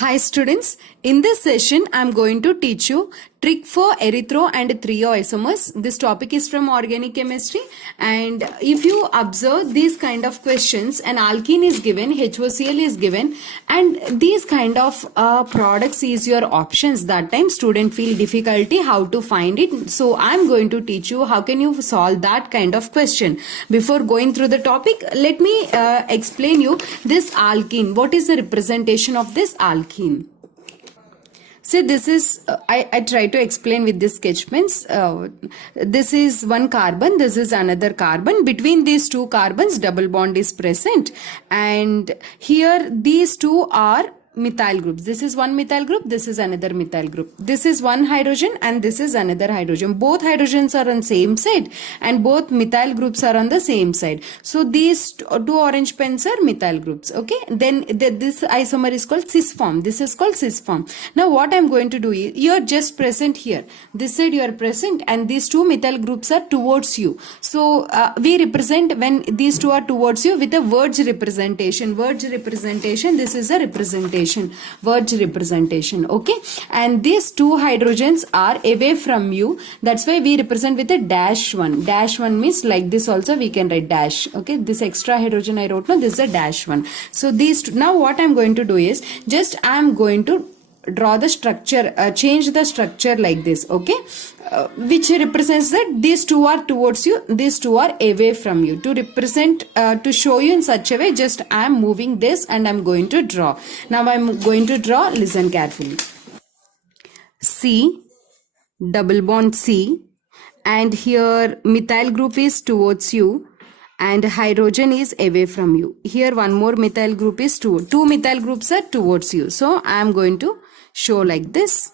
Hi students, in this session I am going to teach you trick for erythro and threoisomers. This topic is from organic chemistry, and if you observe these kind of questions, an alkene is given, HOCl is given, and these kind of products is your options. That time student feel difficulty how to find it. So I am going to teach you how can you solve that kind of question. Before going through the topic, let me explain you this alkene. What is the representation of this alkene? See, this is, I try to explain with this sketch pens. This is one carbon, this is another carbon. Between these two carbons, double bond is present. And here, these two are methyl groups. This is one methyl group, this is another methyl group. This is one hydrogen and this is another hydrogen. Both hydrogens are on same side and both methyl groups are on the same side. So these two orange pens are methyl groups. Okay. Then this isomer is called cis form. This is called cis form. Now what I'm going to do is, you are just present here. This side you are present and these two methyl groups are towards you. So we represent when these two are towards you with a Wurtz representation. Wurtz representation, this is a representation. Wurtz representation. Okay. And these two hydrogens are away from you. That's why we represent with a dash one. Dash one means like this also we can write dash. Okay. This extra hydrogen I wrote now, this is a dash one. So these two, now what I'm going to do is just I'm going to draw the structure, change the structure like this. Okay. Which represents that these two are towards you, these two are away from you. To represent, to show you in such a way, just I am moving this and I am going to draw. Now I am going to draw, listen carefully. C, double bond C, and here methyl group is towards you and hydrogen is away from you. Here one more methyl group is two methyl groups are towards you. So I am going to show like this.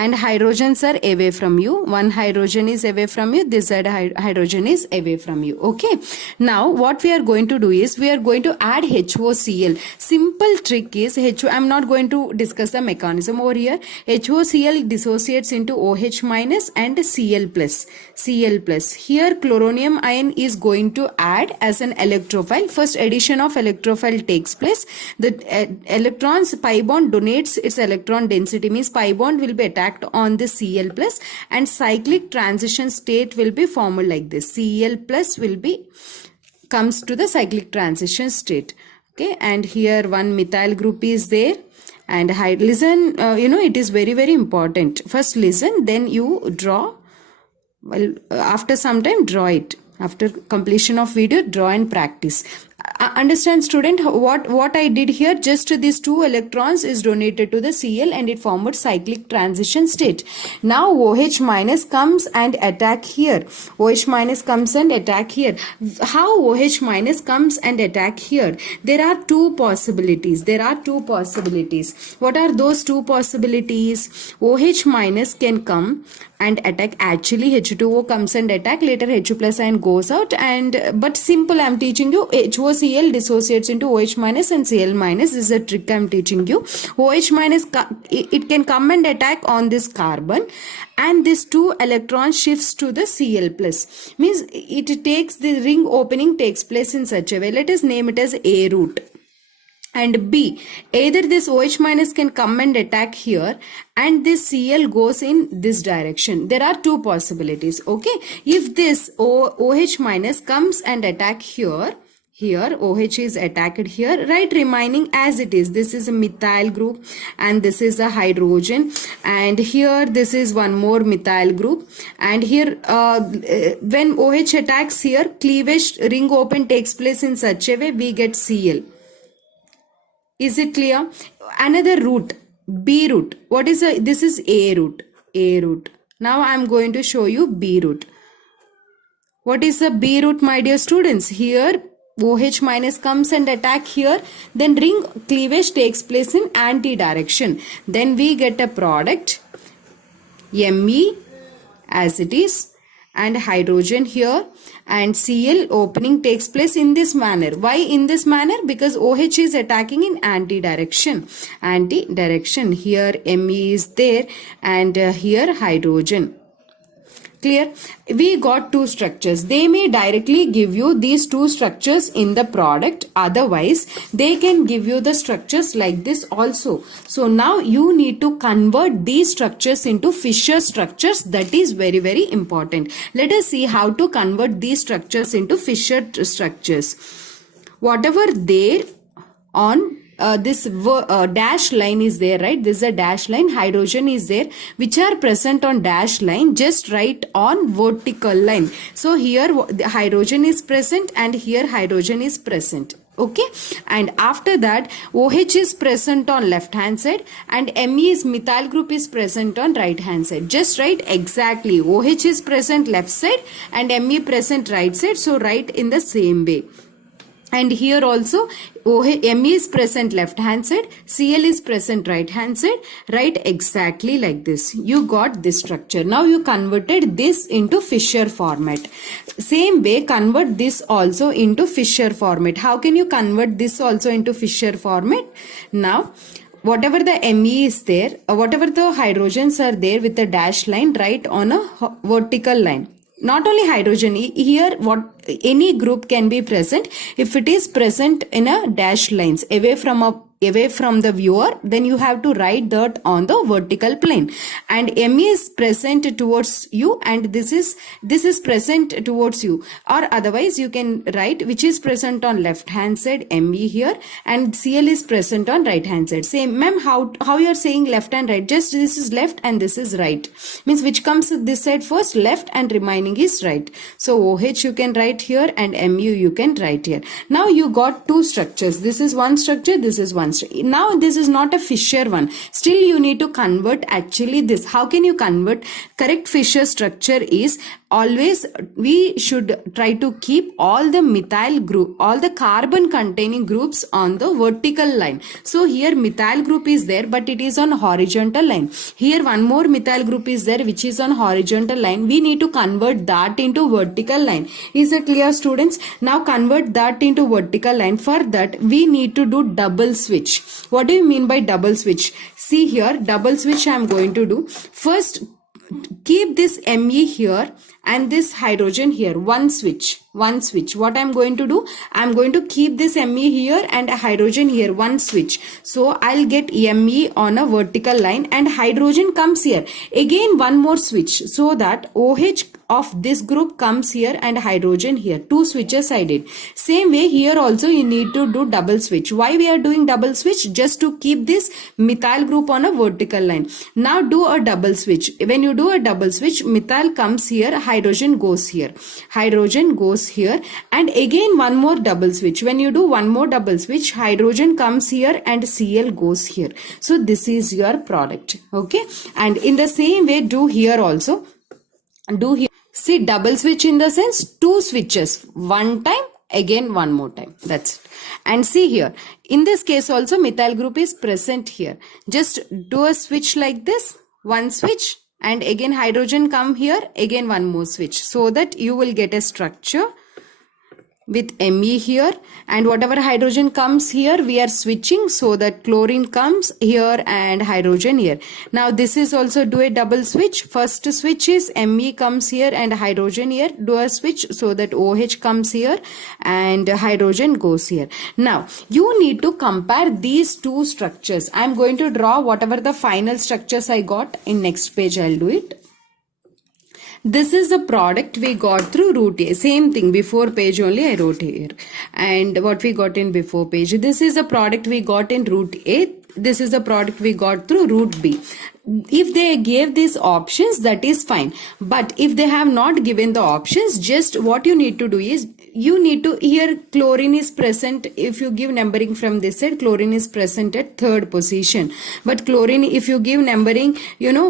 And hydrogens are away from you. One hydrogen is away from you. This side hydrogen is away from you. Okay. Now what we are going to do is we are going to add HOCl. Simple trick is I'm not going to discuss the mechanism over here. HOCl dissociates into OH minus and Cl plus. Cl plus. Here chloronium ion is going to add as an electrophile. First addition of electrophile takes place. The electrons pi bond donates its electron density, means pi bond will be attacked on the Cl plus and cyclic transition state will be formed like this. Cl plus will be comes to the cyclic transition state. Okay, and here one methyl group is there. And listen, it is very, very important. First listen, then you draw. Well, after some time draw it. After completion of video, draw and practice. Understand student, what I did here, just these two electrons is donated to the Cl and it formed cyclic transition state. Now OH minus comes and attack here. OH minus comes and attack here. How OH minus comes and attack here? There are two possibilities. What are those two possibilities? OH minus can come and attack. Actually H2O comes and attack, later H plus ion goes out, but simple I am teaching you. HOCl dissociates into OH minus and Cl minus. This is a trick I am teaching you. OH minus it can come and attack on this carbon and this two electron shifts to the Cl plus, means it takes the ring opening takes place in such a way. Let us name it as A route. And B, either this OH minus can come and attack here and this Cl goes in this direction. There are two possibilities. Okay. If this OH minus comes and attack here OH is attacked here, right, remaining as it is. This is a methyl group and this is a hydrogen, and here this is one more methyl group, and here when OH attacks here, cleavage ring open takes place in such a way we get Cl. Is it clear? Another route, B route. What is this is A route. A route. Now I am going to show you B route. What is the B route, my dear students? Here OH minus comes and attack here, then ring cleavage takes place in anti-direction. Then we get a product Me as it is, and hydrogen here, and Cl opening takes place in this manner. Why in this manner? Because OH is attacking in anti-direction. Here Me is there, and here hydrogen. Clear? We got two structures. They may directly give you these two structures in the product. Otherwise, they can give you the structures like this also. So now you need to convert these structures into Fisher structures. That is very, very important. Let us see how to convert these structures into Fisher structures. Whatever there on this dash line is there, right? This is a dash line. Hydrogen is there, which are present on dash line. Just write on vertical line. So here the hydrogen is present and here hydrogen is present. Okay, and after that OH is present on left hand side and Me is methyl group is present on right hand side. Just write exactly. OH is present left side and Me present right side. So write in the same way. And here also Me is present left hand side, Cl is present right hand side. Write exactly like this. You got this structure. Now you converted this into Fisher format. Same way convert this also into Fisher format. How can you convert this also into Fisher format? Now whatever the Me is there, whatever the hydrogens are there with the dash line, write on a vertical line. Not only hydrogen, here what any group can be present. If it is present in a dash lines away from the viewer, then you have to write that on the vertical plane. And Me is present towards you and this is present towards you, or otherwise you can write which is present on left hand side Me here and Cl is present on right hand side. Same, ma'am, how you are saying left and right? Just this is left and this is right. Means which comes this side first, left, and remaining is right. So OH you can write here and Mu you can write here. Now you got two structures. This is one structure, this is one. Now this is not a Fisher one. Still you need to convert actually this. How can you convert? Correct Fisher structure is always we should try to keep all the methyl group, all the carbon containing groups on the vertical line. So here methyl group is there but it is on horizontal line. Here one more methyl group is there which is on horizontal line. We need to convert that into vertical line. Is it clear, students? Now convert that into vertical line. For that we need to do double switch. What do you mean by double switch? See here, double switch I am going to do. First keep this Me here and this hydrogen here. One switch. What I'm going to do? I'm going to keep this Me here and a hydrogen here. One switch. So I'll get Me on a vertical line and hydrogen comes here. Again one more switch so that OH of this group comes here and hydrogen here. Two switches I did. Same way here also you need to do double switch. Why we are doing double switch? Just to keep this methyl group on a vertical line. Now do a double switch. When you do a double switch, methyl comes here, hydrogen goes here. Hydrogen goes here and again one more double switch. When you do one more double switch, hydrogen comes here and Cl goes here. So this is your product. Okay. And in the same way do here also. Do here. See, double switch in the sense two switches. One time, again one more time. That's it. And see here. In this case also methyl group is present here. Just do a switch like this. One switch. And again hydrogen come here. Again one more switch. So that you will get a structure with Me here, and whatever hydrogen comes here we are switching so that chlorine comes here and hydrogen here. Now this is also do a double switch. First switch is Me comes here and hydrogen here. Do a switch so that OH comes here and hydrogen goes here. Now you need to compare these two structures. I am going to draw whatever the final structures I got. In next page I'll do it. This is the product we got through route A. Same thing, before page only I wrote here. And what we got in before page. This is the product we got in route A. This is the product we got through route B. If they gave these options, that is fine. But if they have not given the options, just what you need to do is, you need to, here chlorine is present. If you give numbering from this side, chlorine is present at third position. But chlorine, if you give numbering,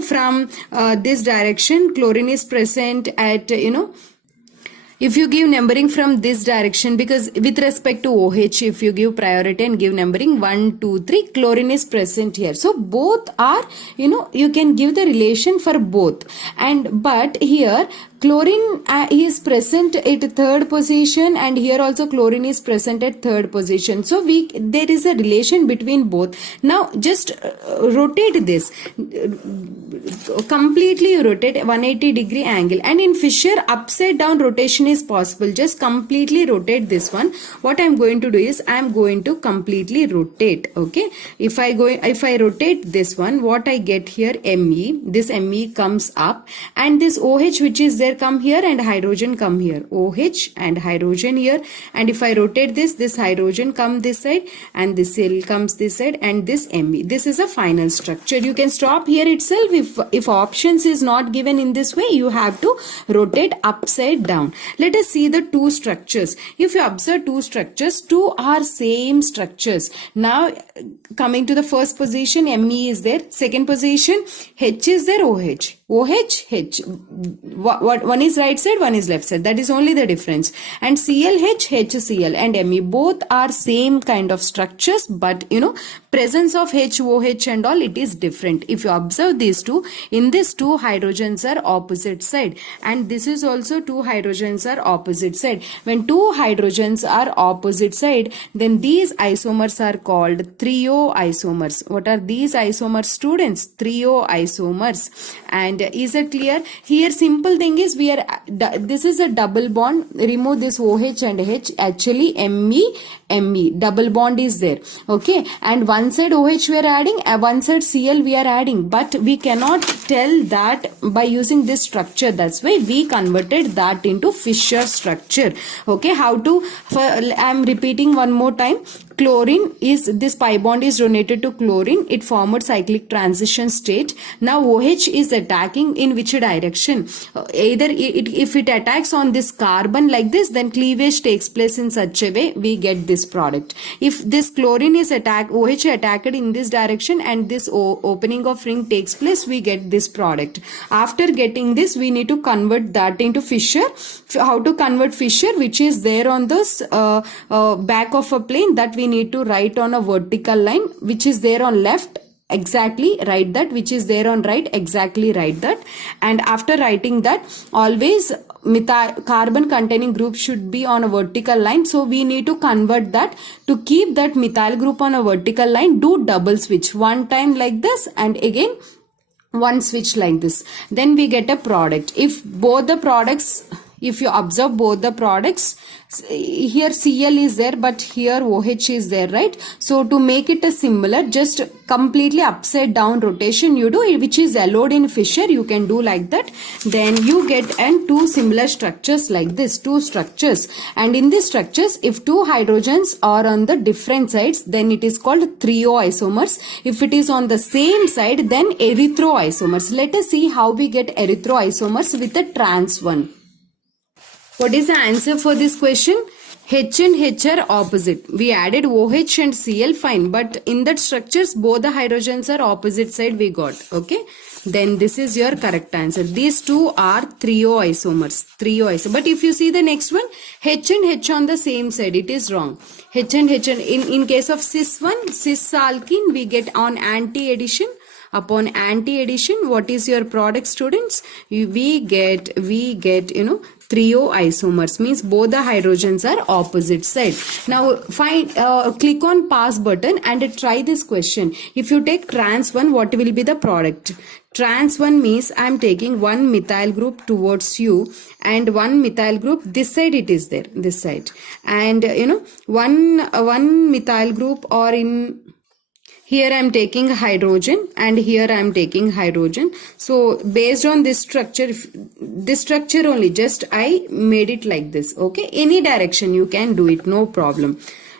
from this direction, chlorine is present at, if you give numbering from this direction, because with respect to OH, if you give priority and give numbering 1, 2, 3, chlorine is present here. So both are, you can give the relation for both. But here Chlorine is present at third position, and here also chlorine is present at third position. So there is a relation between both. Now just rotate this, completely rotate 180-degree angle, and in Fisher upside down rotation is possible. Just completely rotate this one. What I am going to do is I am going to completely rotate. Okay, if I rotate this one, what I get here, Me, this Me comes up, and this OH which is there come here, and hydrogen come here, OH and hydrogen here. And if I rotate this hydrogen come this side, and this Cl comes this side, and this Me. This is a final structure. You can stop here itself. If options is not given in this way, you have to rotate upside down. Let us see the two structures. If you observe two structures, two are same structures. Now coming to the first position, Me is there. Second position, H is there, OH. H. One is right side, one is left side. That is only the difference. And ClH, HCl and Me, both are same kind of structures, but presence of HOH and all, it is different. If you observe these two, in this two hydrogens are opposite side, and this is also two hydrogens are opposite side. When two hydrogens are opposite side, then these isomers are called trio isomers. What are these isomers, students? Trio isomers. And is it clear? Here simple thing is, this is a double bond. Remove this OH and H. Actually Me, double bond is there. Okay, and one side OH we are adding, one side Cl we are adding, but we cannot tell that by using this structure. That's why we converted that into Fisher structure. Okay, how to? I am repeating one more time. Chlorine is, this pi bond is donated to chlorine. It formed cyclic transition state. Now OH is attacking in which direction? Either if it attacks on this carbon like this, then cleavage takes place in such a way we get this product. If this chlorine is OH attacked in this direction, and this opening of ring takes place, we get this product. After getting this, we need to convert that into Fisher. How to convert Fisher? Which is there on this back of a plane, that we need to write on a vertical line. Which is there on left, exactly write that. Which is there on right, exactly write that. And after writing that, always carbon containing group should be on a vertical line. So we need to convert that. To keep that methyl group on a vertical line, do double switch. One time like this, and again one switch like this. Then we get a product. If both the products, if you observe both the products, here Cl is there, but here OH is there, right? So to make it a similar, just completely upside down rotation you do, which is allowed in Fisher. You can do like that. Then you get two similar structures like this, two structures. And in these structures, if two hydrogens are on the different sides, then it is called trio isomers. If it is on the same side, then erythro isomers. Let us see how we get erythro isomers with a trans one. What is the answer for this question? H and H are opposite. We added OH and Cl, fine. But in that structures, both the hydrogens are opposite side we got. Okay. Then this is your correct answer. These two are trio isomers. But if you see the next one, H and H on the same side, it is wrong. H and H, in case of cis one, cis alkene, we get on anti-addition. Upon anti-addition, what is your product, students? We get trio isomers, means both the hydrogens are opposite side. Now click on pass button and try this question. If you take trans 1, what will be the product? Trans 1 means I am taking one methyl group towards you, and one methyl group this side, it is there, this side, and one methyl group, or in here I am taking hydrogen, and here I am taking hydrogen. So based on this structure only, just I made it like this. Okay, any direction you can do it, no problem.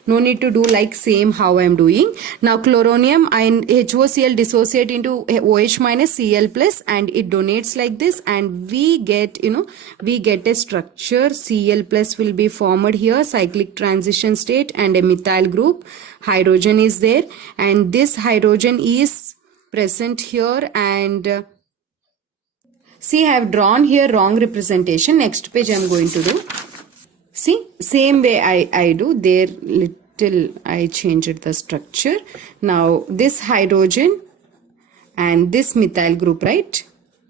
No need to do like same how I am doing. Now chloronium and HOCl dissociate into OH minus Cl plus, and it donates like this, and we get a structure. Cl plus will be formed here, cyclic transition state, and a methyl group. Hydrogen is there, and this hydrogen is present here, and see I have drawn here wrong representation. Next page I am going to do. See, same way I do there, little I changed the structure. Now this hydrogen and this methyl group, right?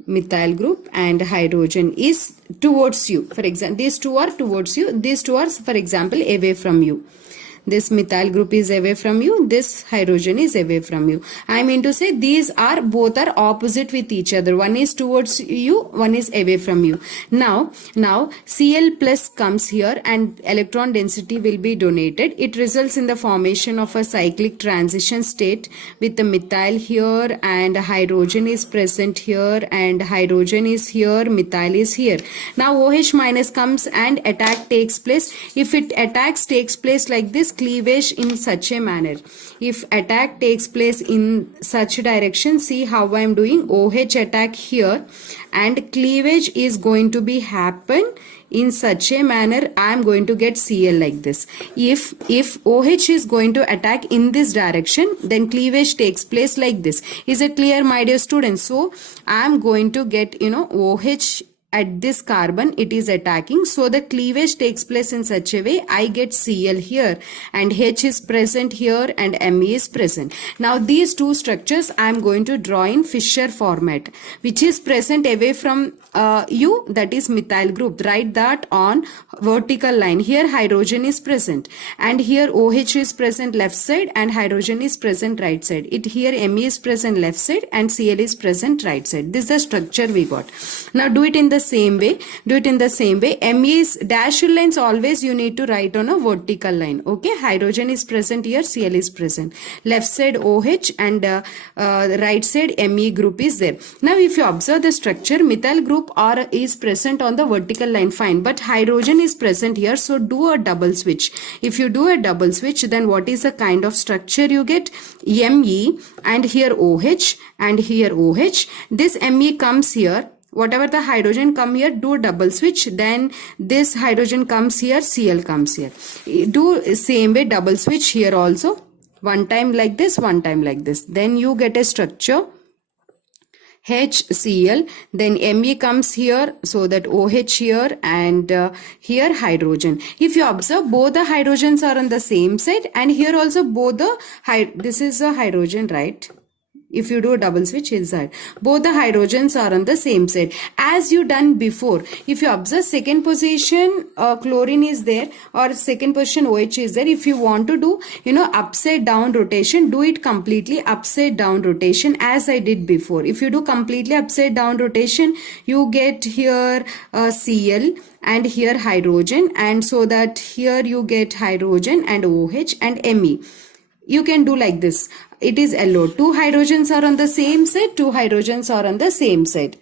methyl group and hydrogen is towards you. For example, these two are towards you, these two are, for example, away from you. This methyl group is away from you, this hydrogen is away from you. I mean to say these are both are opposite with each other. One is towards you, one is away from you. Now Cl plus comes here and electron density will be donated. It results in the formation of a cyclic transition state with the methyl here and hydrogen is present here and hydrogen is here, methyl is here. Now OH minus comes and attack takes place. If it attacks takes place like this, cleavage in such a manner. If attack takes place in such direction, see how I am doing. OH attack here and cleavage is going to be happen in such a manner. I am going to get Cl like this. If OH is going to attack in this direction, then cleavage takes place like this. Is it clear, my dear students? So I am going to get, OH at this carbon, it is attacking, so the cleavage takes place in such a way I get Cl here and H is present here and Me is present. Now these two structures I am going to draw in Fischer format. Which is present away from you, that is methyl group. Write that on vertical line. Here hydrogen is present and here OH is present left side and hydrogen is present right side. It here Me is present left side and Cl is present right side. This is the structure we got. Now do it in the same way. Me is dashed lines always you need to write on a vertical line. Okay, hydrogen is present here, Cl is present. Left side OH and right side Me group is there. Now if you observe the structure, methyl group is present on the vertical line, fine, but hydrogen is present here, so do a double switch. If you do a double switch, then what is the kind of structure you get? Me and here OH and here OH. This Me comes here. Whatever the hydrogen come here, do double switch. Then this hydrogen comes here, Cl comes here. Do same way double switch here also. One time like this, one time like this. Then you get a structure HCl. Then Me comes here, so that OH here and here hydrogen. If you observe, both the hydrogens are on the same side and here also both the this is a hydrogen, right? If you do a double switch inside, both the hydrogens are on the same side as you done before. If you observe second position chlorine is there or second position OH is there. If you want to do upside down rotation, do it completely upside down rotation as I did before. If you do completely upside down rotation, you get here Cl and here hydrogen, and so that here you get hydrogen and OH and Me. You can do like this. It is yellow. Two hydrogens are on the same side, two hydrogens are on the same side.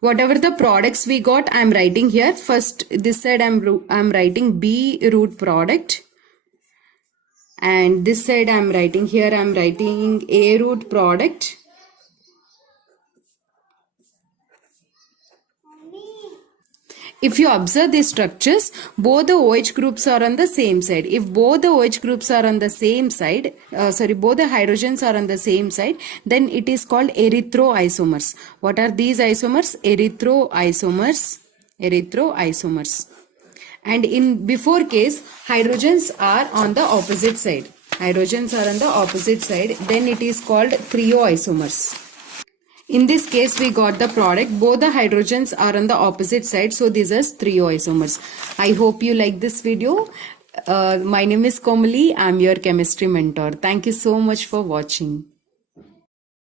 Whatever the products we got, I am writing here. First, this side I am writing B root product. And this side I am writing here, I am writing A root product. If you observe these structures, both the OH groups are on the same side. If both the OH groups are on the same side, both the hydrogens are on the same side, then it is called erythroisomers. What are these isomers? Erythroisomers. Erythroisomers. And in before case, hydrogens are on the opposite side. Hydrogens are on the opposite side. Then it is called threoisomers. In this case, we got the product. Both the hydrogens are on the opposite side. So these are threoisomers. I hope you like this video. My name is Komali. I'm your chemistry mentor. Thank you so much for watching.